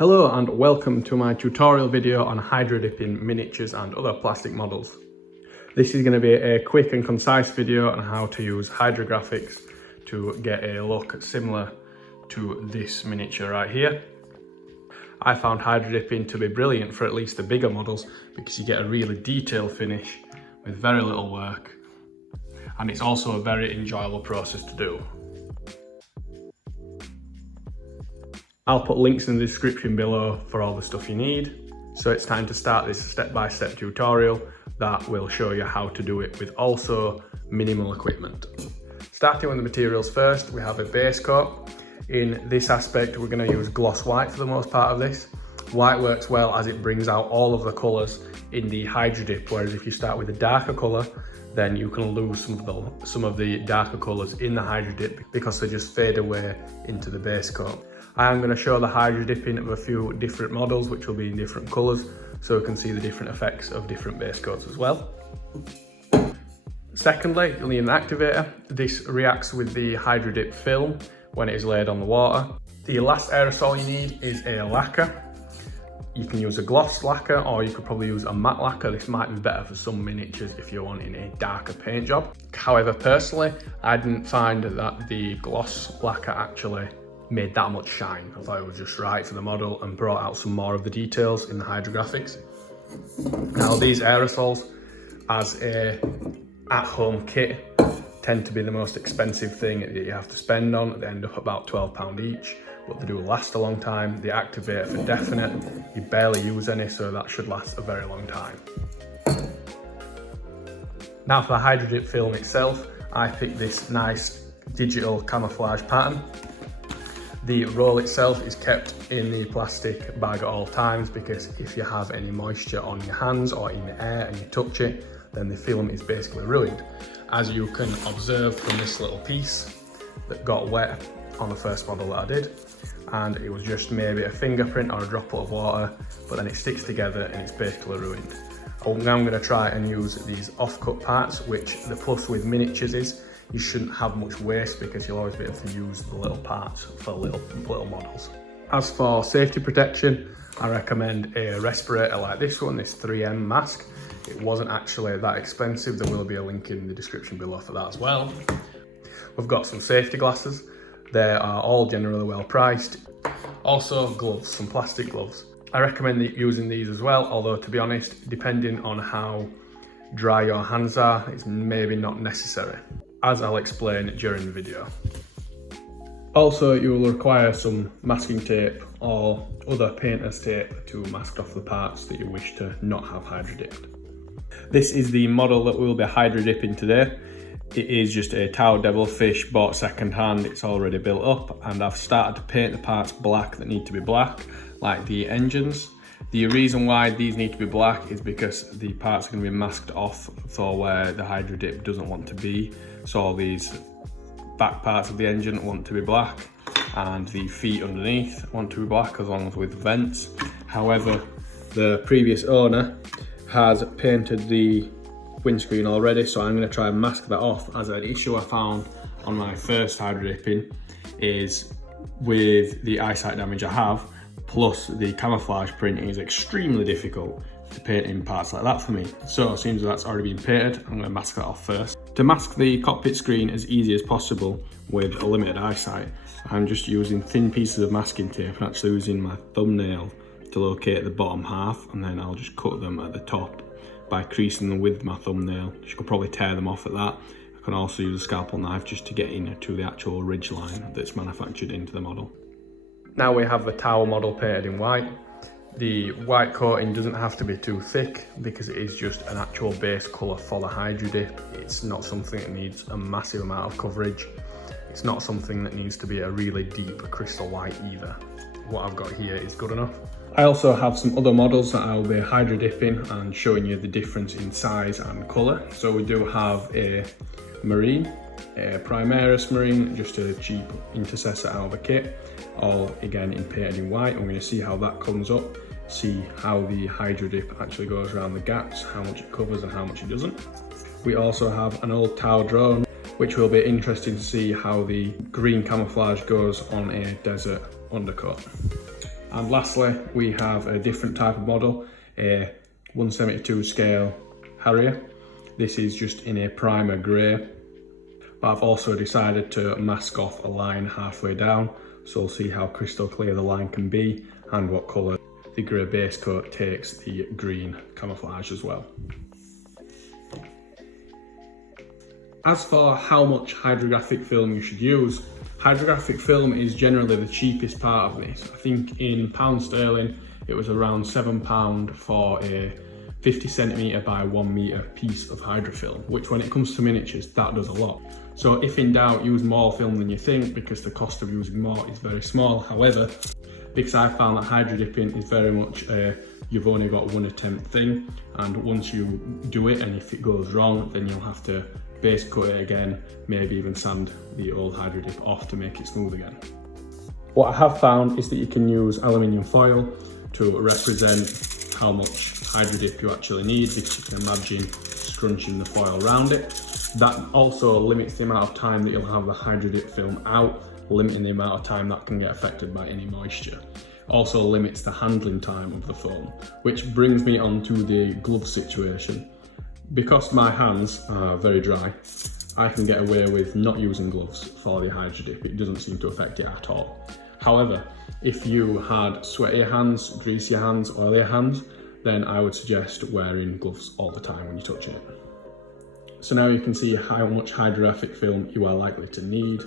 Hello and welcome to my tutorial video on hydro dipping miniatures and other plastic models. This is going to be a quick and concise video on how to use hydrographics to get a look similar to this miniature right here. I found hydro dipping to be brilliant for at least the bigger models because you get a really detailed finish with very little work, and it's also a very enjoyable process to do. I'll put links in the description below for all the stuff you need. So it's time to start this step-by-step tutorial that will show you how to do it with also minimal equipment. Starting with the materials first, we have a base coat. In this aspect, we're going to use gloss white for the most part of this. White works well as it brings out all of the colours in the hydro dip, whereas if you start with a darker colour, then you can lose some of the darker colours in the hydro dip because they just fade away into the base coat. I am going to show the hydro dipping of a few different models which will be in different colours, so we can see the different effects of different base coats as well. Secondly, you'll need an activator. This reacts with the hydro dip film when it is laid on the water. The last aerosol you need is a lacquer. You can use a gloss lacquer or you could probably use a matte lacquer. This might be better for some miniatures if you're wanting a darker paint job. However, personally, I didn't find that the gloss lacquer actually made that much shine. I thought it was just right for the model and brought out some more of the details in the hydrographics. Now these aerosols as a at-home kit tend to be the most expensive thing that you have to spend on. They end up about £12 each, but they do last a long time. The activator for definite, you barely use any, so that should last a very long time. Now for the hydro dip film itself, I picked this nice digital camouflage pattern. The roll itself is kept in the plastic bag at all times because if you have any moisture on your hands or in the air and you touch it, then the film is basically ruined. As you can observe from this little piece that got wet on the first model that I did, and it was just maybe a fingerprint or a droplet of water, but then it sticks together and it's basically ruined. I'm going to try and use these off-cut parts, which the plus with miniatures is you shouldn't have much waste because you'll always be able to use the little parts for little models. As for safety protection, I recommend a respirator like this one, this 3M mask. It wasn't actually that expensive. There will be a link in the description below for that as well. We've got some safety glasses. They are all generally well priced. Also gloves, some plastic gloves. I recommend using these as well, although to be honest, depending on how dry your hands are, it's maybe not necessary, as I'll explain during the video. Also, you will require some masking tape or other painter's tape to mask off the parts that you wish to not have hydro dipped. This is the model that we'll be hydro dipping today. It is just a tower devilfish bought second hand. It's already built up, and I've started to paint the parts black that need to be black, like the engines. The reason why these need to be black is because the parts are going to be masked off for where the hydro dip doesn't want to be. So all these back parts of the engine want to be black, and the feet underneath want to be black as long as with vents. However, the previous owner has painted the windscreen already, so I'm going to try and mask that off, as an issue I found on my first hydro dipping is with the eyesight damage I have, plus the camouflage printing is extremely difficult to paint in parts like that for me. So as soon as that's already been painted, I'm going to mask that off first. To mask the cockpit screen as easy as possible with a limited eyesight, I'm just using thin pieces of masking tape and actually using my thumbnail to locate the bottom half, and then I'll just cut them at the top by creasing them with my thumbnail. You could probably tear them off at that. I can also use a scalpel knife just to get into the actual ridge line that's manufactured into the model. Now we have the tower model painted in white. The white coating doesn't have to be too thick because it is just an actual base colour for the hydro dip. It's not something that needs a massive amount of coverage. It's not something that needs to be a really deep crystal white either. What I've got here is good enough. I also have some other models that I'll be hydro dipping and showing you the difference in size and colour. So we do have a marine, a Primaris marine, just a cheap intercessor out of a kit, all again painted in white. I'm going to see how that comes up, see how the hydro dip actually goes around the gaps, how much it covers and how much it doesn't. We also have an old tower drone, which will be interesting to see how the green camouflage goes on a desert undercoat. And lastly, we have a different type of model, a 1/72 scale Harrier. This is just in a primer grey, but I've also decided to mask off a line halfway down, so we'll see how crystal clear the line can be and what colour the grey base coat takes the green camouflage as well. As for how much hydrographic film you should use, hydrographic film is generally the cheapest part of this. I think in pound sterling it was around £7 for a 50cm by 1 metre piece of hydrofilm, which when it comes to miniatures, that does a lot. So if in doubt, use more film than you think, because the cost of using more is very small. However, because I found that hydro dipping is very much you've only got one attempt thing, and once you do it and if it goes wrong, then you'll have to base coat it again, maybe even sand the old hydro dip off to make it smooth again. What I have found is that you can use aluminium foil to represent how much hydro dip you actually need, because you can imagine scrunching the foil around it. That also limits the amount of time that you'll have the hydro dip film out, limiting the amount of time that can get affected by any moisture. Also limits the handling time of the foam, which brings me on to the glove situation. Because my hands are very dry, I can get away with not using gloves for the hydro dip. It doesn't seem to affect it at all. However, if you had sweatier hands, greasier hands, oilier hands, then I would suggest wearing gloves all the time when you're touching it. So now you can see how much hydrographic film you are likely to need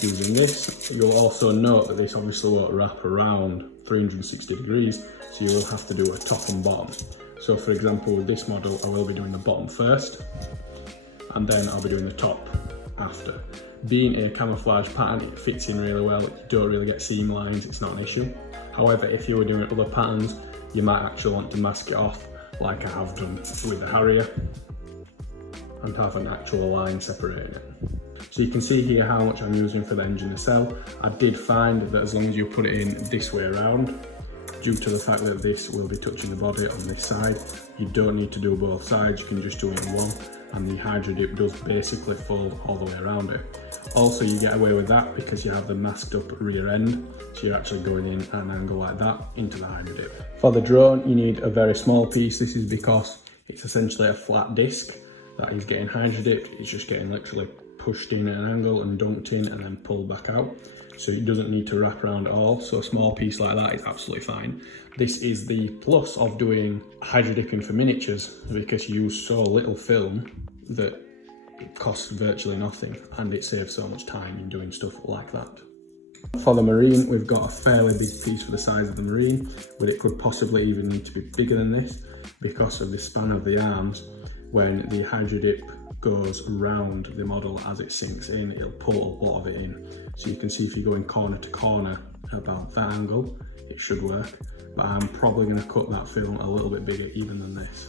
using this. You'll also note that this obviously won't wrap around 360 degrees, so you will have to do a top and bottom. So for example, with this model, I will be doing the bottom first, and then I'll be doing the top after. Being a camouflage pattern, it fits in really well. You don't really get seam lines, it's not an issue. However, if you were doing other patterns, you might actually want to mask it off like I have done with the Harrier and have an actual line separating it. So you can see here how much I'm using for the engine nacelle. I did find that as long as you put it in this way around, due to the fact that this will be touching the body on this side, you don't need to do both sides, you can just do it in one, and the hydro dip does basically fold all the way around it. Also, you get away with that because you have the masked up rear end, so you're actually going in at an angle like that into the hydro dip. For the drone, you need a very small piece. This is because it's essentially a flat disc that is getting hydro dipped. It's just getting literally pushed in at an angle and dunked in and then pulled back out. So it doesn't need to wrap around at all. So a small piece like that is absolutely fine. This is the plus of doing hydro dipping for miniatures, because you use so little film that it costs virtually nothing and it saves so much time in doing stuff like that. For the marine, we've got a fairly big piece for the size of the marine, but it could possibly even need to be bigger than this because of the span of the arms. When the hydro dip goes around the model as it sinks in, it'll pull a lot of it in. So you can see if you're going corner to corner about that angle, it should work. But I'm probably going to cut that film a little bit bigger even than this.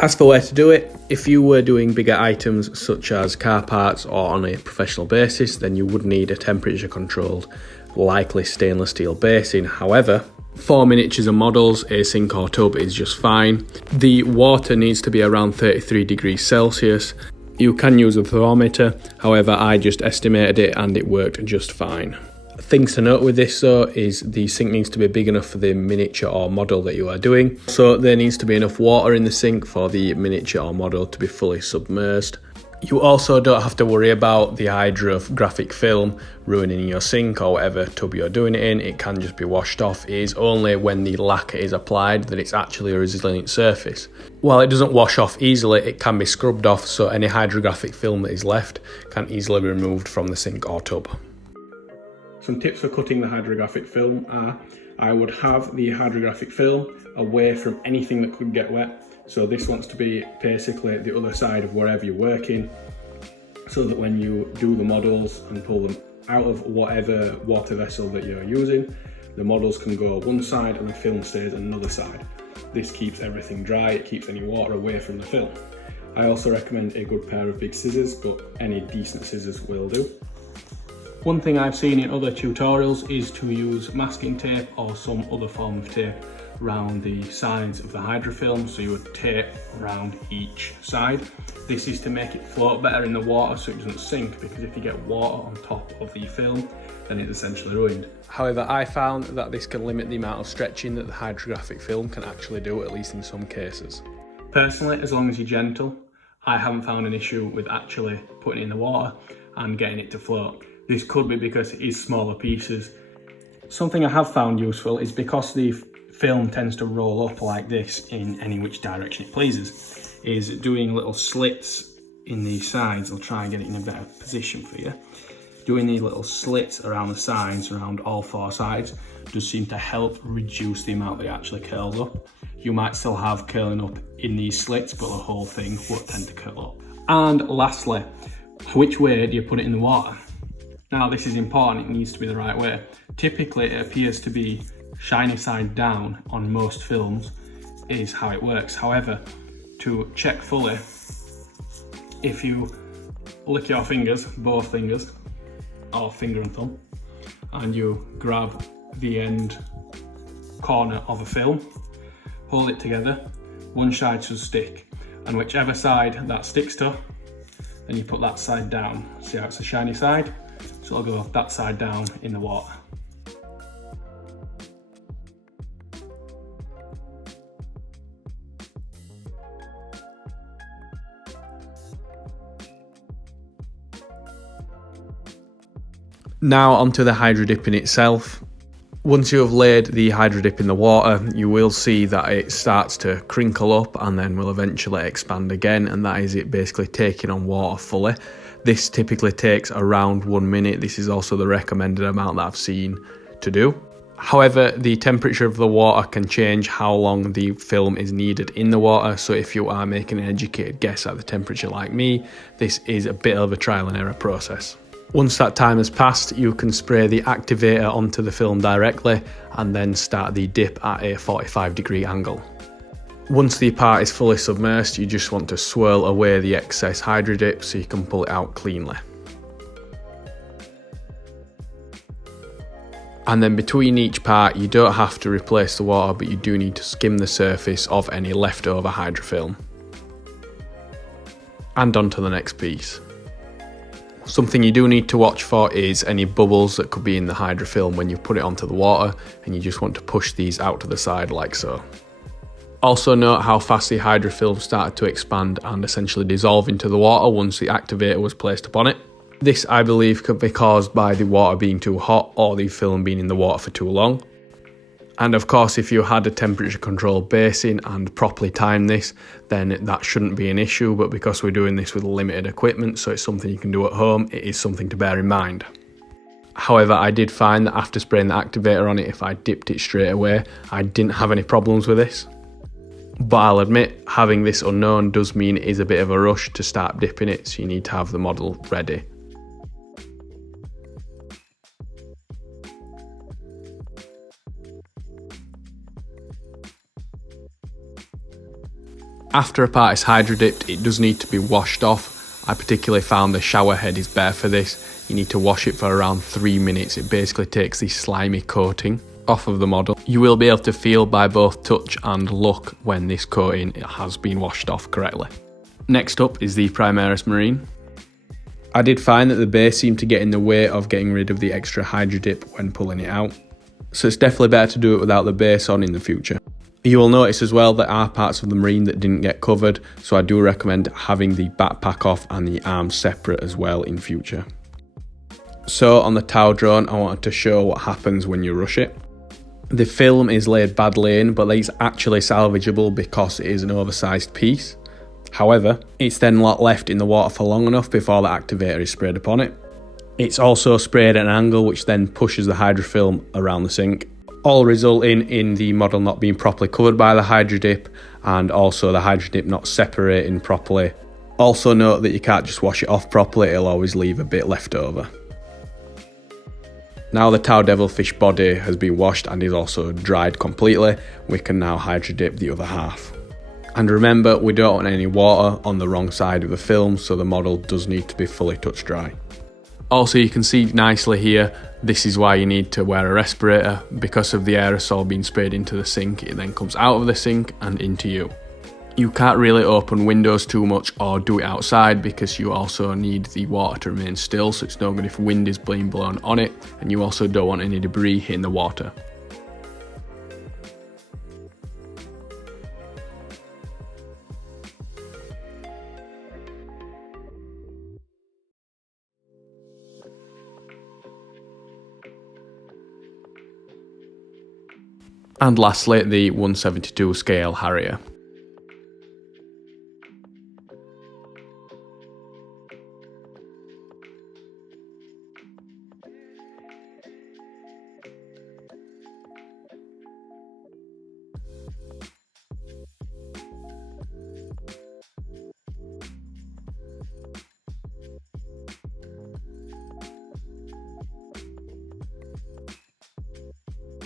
As for where to do it, if you were doing bigger items such as car parts or on a professional basis, then you would need a temperature controlled, likely stainless steel basing. However, for miniatures and models, a sink or tub is just fine. The water needs to be around 33 degrees Celsius. You can use a thermometer, however I just estimated it and it worked just fine. Things to note with this though is the sink needs to be big enough for the miniature or model that you are doing. So there needs to be enough water in the sink for the miniature or model to be fully submerged. You also don't have to worry about the hydrographic film ruining your sink or whatever tub you're doing it in. It can just be washed off. It is only when the lacquer is applied that it's actually a resilient surface. While it doesn't wash off easily, it can be scrubbed off, so any hydrographic film that is left can easily be removed from the sink or tub. Some tips for cutting the hydrographic film are, I would have the hydrographic film away from anything that could get wet. So this wants to be basically the other side of wherever you're working, so that when you do the models and pull them out of whatever water vessel that you're using, the models can go one side and the film stays on another side. This keeps everything dry, it keeps any water away from the film. I also recommend a good pair of big scissors, but any decent scissors will do. One thing I've seen in other tutorials is to use masking tape or some other form of tape around the sides of the hydrofilm, so you would tape around each side. This is to make it float better in the water so it doesn't sink, because if you get water on top of the film, then it's essentially ruined. However, I found that this can limit the amount of stretching that the hydrographic film can actually do, at least in some cases. Personally, as long as you're gentle, I haven't found an issue with actually putting it in the water and getting it to float. This could be because it is smaller pieces. Something I have found useful is because the film tends to roll up like this in any which direction it pleases, is doing little slits in these sides. I'll try and get it in a better position for you. Doing these little slits around the sides, around all four sides, does seem to help reduce the amount that it actually curls up. You might still have curling up in these slits, but the whole thing won't tend to curl up. And lastly, which way do you put it in the water? Now this is important, it needs to be the right way. Typically it appears to be shiny side down on most films is how it works. However, to check fully, if you lick your fingers, both fingers, or finger and thumb, and you grab the end corner of a film, hold it together, one side should stick, and whichever side that sticks to, then you put that side down. See how it's a shiny side? So I'll go that side down in the water. Now onto the hydro dip in itself. Once you have laid the hydro dip in the water, you will see that it starts to crinkle up and then will eventually expand again, and that is it basically taking on water fully. This typically takes around 1 minute. This is also the recommended amount that I've seen to do. However, the temperature of the water can change how long the film is needed in the water, so if you are making an educated guess at the temperature like me, this is a bit of a trial and error process. Once that time has passed, you can spray the activator onto the film directly and then start the dip at a 45-degree angle. Once the part is fully submersed, you just want to swirl away the excess hydro dip so you can pull it out cleanly. And then between each part, you don't have to replace the water, but you do need to skim the surface of any leftover hydrofilm. And on to the next piece. Something you do need to watch for is any bubbles that could be in the hydrofilm when you put it onto the water, and you just want to push these out to the side like so. Also note how fast the hydrofilm started to expand and essentially dissolve into the water once the activator was placed upon it. This, I believe, could be caused by the water being too hot or the film being in the water for too long. And of course, if you had a temperature controlled basin and properly timed this, then that shouldn't be an issue, but because we're doing this with limited equipment, so it's something you can do at home, it is something to bear in mind. However, I did find that after spraying the activator on it, if I dipped it straight away, I didn't have any problems with this. But I'll admit, having this unknown does mean it is a bit of a rush to start dipping it, so you need to have the model ready. After a part is hydro dipped, it does need to be washed off. I particularly found the shower head is better for this. You need to wash it for around 3 minutes. It basically takes the slimy coating off of the model. You will be able to feel by both touch and look when this coating has been washed off correctly. Next up is the Primaris Marine. I did find that the base seemed to get in the way of getting rid of the extra hydro dip when pulling it out, so it's definitely better to do it without the base on in the future. You will notice as well that there are parts of the Marine that didn't get covered, so I do recommend having the backpack off and the arms separate as well in future. So on the tow drone, I wanted to show what happens when you rush it. The film is laid badly in, but it's actually salvageable because it is an oversized piece. However, it's then not left in the water for long enough before the activator is sprayed upon it. It's also sprayed at an angle which then pushes the hydrofilm around the sink, all resulting in the model not being properly covered by the hydro dip and also the hydro dip not separating properly. Also note that you can't just wash it off properly, it'll always leave a bit left over. Now the Tow Devilfish body has been washed and is also dried completely, we can now hydro dip the other half. And remember, we don't want any water on the wrong side of the film, so the model does need to be fully touch dry. Also, you can see nicely here, this is why you need to wear a respirator. Because of the aerosol being sprayed into the sink, it then comes out of the sink and into you. You can't really open windows too much or do it outside because you also need the water to remain still, so it's no good if wind is being blown on it, and you also don't want any debris hitting the water. And lastly, the 172 scale Harrier.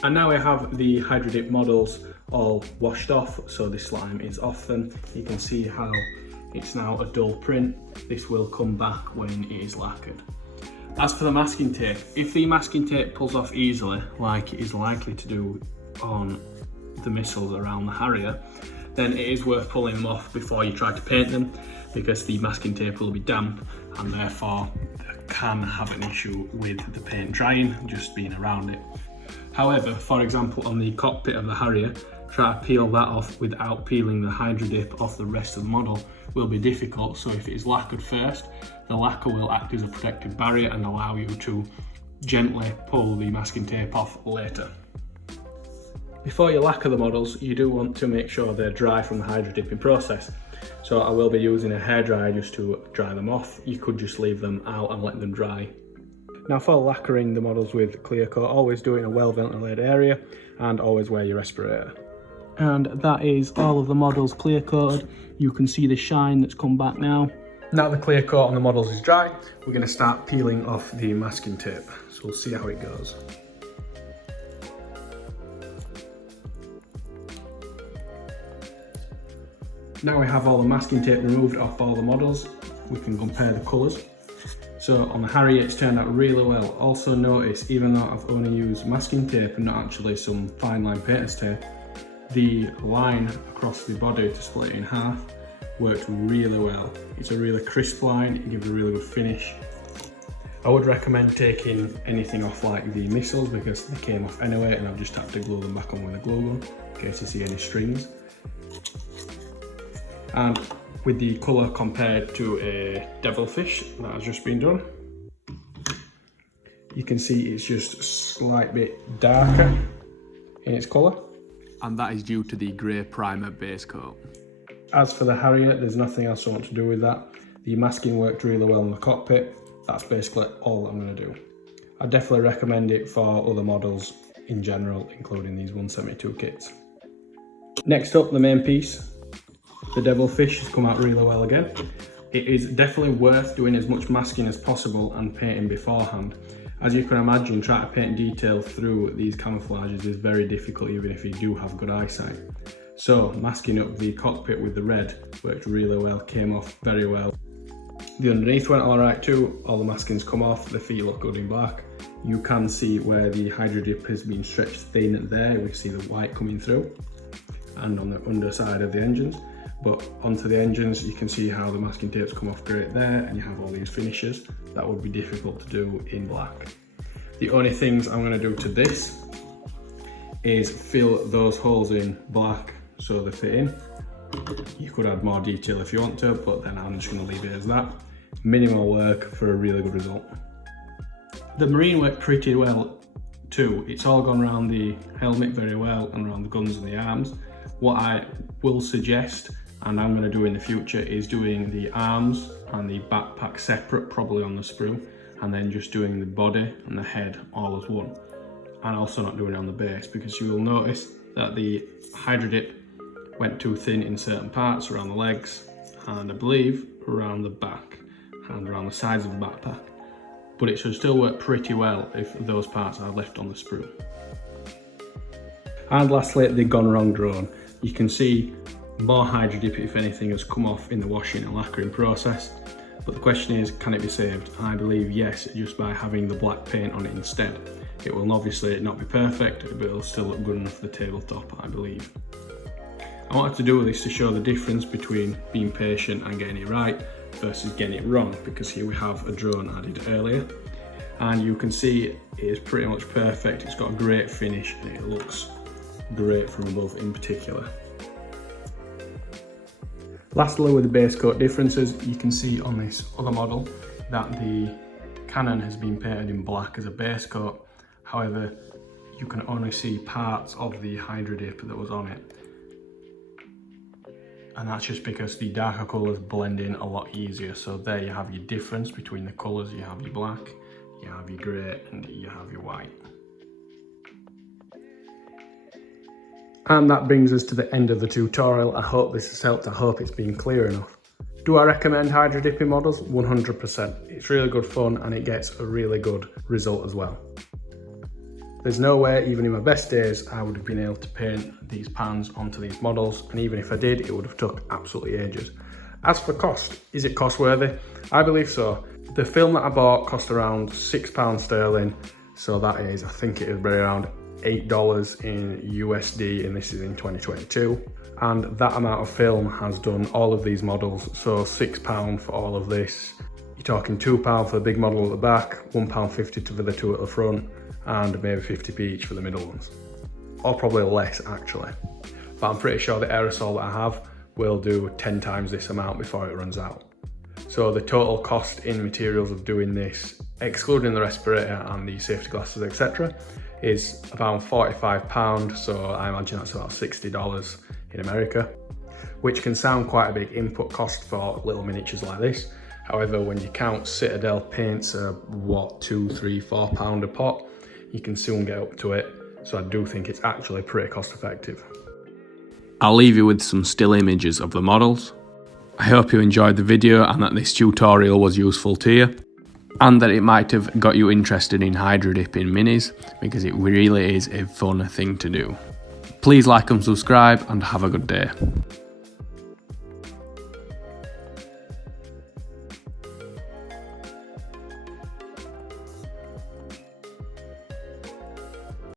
And now we have the Hydro-Dip models all washed off, so the slime is off them. You can see how it's now a dull print. This will come back when it is lacquered. As for the masking tape, if the masking tape pulls off easily, like it is likely to do on the missiles around the Harrier, then it is worth pulling them off before you try to paint them, because the masking tape will be damp and therefore can have an issue with the paint drying, just being around it. However, for example, on the cockpit of the Harrier, try to peel that off without peeling the Hydro-Dip off the rest of the model will be difficult. So if it is lacquered first, the lacquer will act as a protective barrier and allow you to gently pull the masking tape off later. Before you lacquer the models, you do want to make sure they're dry from the Hydro-Dipping process. So I will be using a hairdryer just to dry them off. You could just leave them out and let them dry. Now for lacquering the models with clear coat, always do it in a well ventilated area and always wear your respirator. And that is all of the models clear coated. You can see the shine that's come back now. Now the clear coat on the models is dry, we're going to start peeling off the masking tape. So we'll see how it goes. Now we have all the masking tape removed off all the models, we can compare the colours. So on the Harrier it's turned out really well. Also notice, even though I've only used masking tape and not actually some fine line painter's tape, the line across the body to split it in half worked really well. It's a really crisp line, it gives a really good finish. I would recommend taking anything off like the missiles because they came off anyway and I've just had to glue them back on with a glue gun in case you see any strings. And with the colour compared to a devilfish that has just been done, you can see it's just a slight bit darker in its colour. And that is due to the grey primer base coat. As for the Harrier, there's nothing else I want to do with that. The masking worked really well in the cockpit. That's basically all I'm going to do. I definitely recommend it for other models in general, including these 172 kits. Next up, the main piece. The devilfish has come out really well again. It is definitely worth doing as much masking as possible and painting beforehand. As you can imagine, trying to paint detail through these camouflages is very difficult even if you do have good eyesight. So masking up the cockpit with the red worked really well, came off very well. The underneath went alright too, all the masking's come off, the feet look good in black. You can see where the Hydro-Dip has been stretched thin there, we see the white coming through, and on the underside of the engines. But onto the engines, you can see how the masking tapes come off great there, and you have all these finishes. That would be difficult to do in black. The only things I'm going to do to this is fill those holes in black so they fit in. You could add more detail if you want to, but then I'm just going to leave it as that. Minimal work for a really good result. The marine worked pretty well too. It's all gone around the helmet very well and around the guns and the arms. What I will suggest, and I'm going to do in the future, is doing the arms and the backpack separate, probably on the sprue, and then just doing the body and the head all as one. And also not doing it on the base, because you will notice that the Hydro-Dip went too thin in certain parts around the legs, and I believe around the back and around the sides of the backpack. But it should still work pretty well if those parts are left on the sprue. And lastly, the gone wrong drone. You can see more Hydro-Dip, if anything, has come off in the washing and lacquering process. But the question is, can it be saved? And I believe yes, just by having the black paint on it instead. It will obviously not be perfect, but it'll still look good enough for the tabletop, I believe. I wanted to do this to show the difference between being patient and getting it right versus getting it wrong, because here we have a drone I did earlier, and you can see it is pretty much perfect. It's got a great finish and it looks great from above in particular. Lastly, with the base coat differences, you can see on this other model that the cannon has been painted in black as a base coat. However, you can only see parts of the Hydra dip that was on it. And that's just because the darker colours blend in a lot easier. So there you have your difference between the colours. You have your black, you have your grey, and you have your white. And that brings us to the end of the tutorial. I hope this has helped. I hope it's been clear enough. Do I recommend Hydra dipping models? 100%. It's really good fun and it gets a really good result as well. There's no way, even in my best days, I would have been able to paint these pans onto these models, and even if I did, it would have took absolutely ages. As for cost, is it cost worthy? I believe so. The film that I bought cost around £6 sterling, so that is, I think it is around $8 in USD, and this is in 2022. And that amount of film has done all of these models, so £6 for all of this. You're talking £2 for the big model at the back, £1.50 for the two at the front, and maybe 50p each for the middle ones. Or probably less actually. But I'm pretty sure the aerosol that I have will do 10 times this amount before it runs out. So the total cost in materials of doing this, excluding the respirator and the safety glasses, etc., is about £45, so I imagine that's about $60 in America, which can sound quite a big input cost for little miniatures like this. However, when you count Citadel paints are what, £2, £3, £4 a pot, you can soon get up to it. So I do think it's actually pretty cost effective. I'll leave you with some still images of the models. I hope you enjoyed the video and that this tutorial was useful to you, and that it might have got you interested in Hydra dipping minis, because it really is a fun thing to do. Please like and subscribe, and have a good day.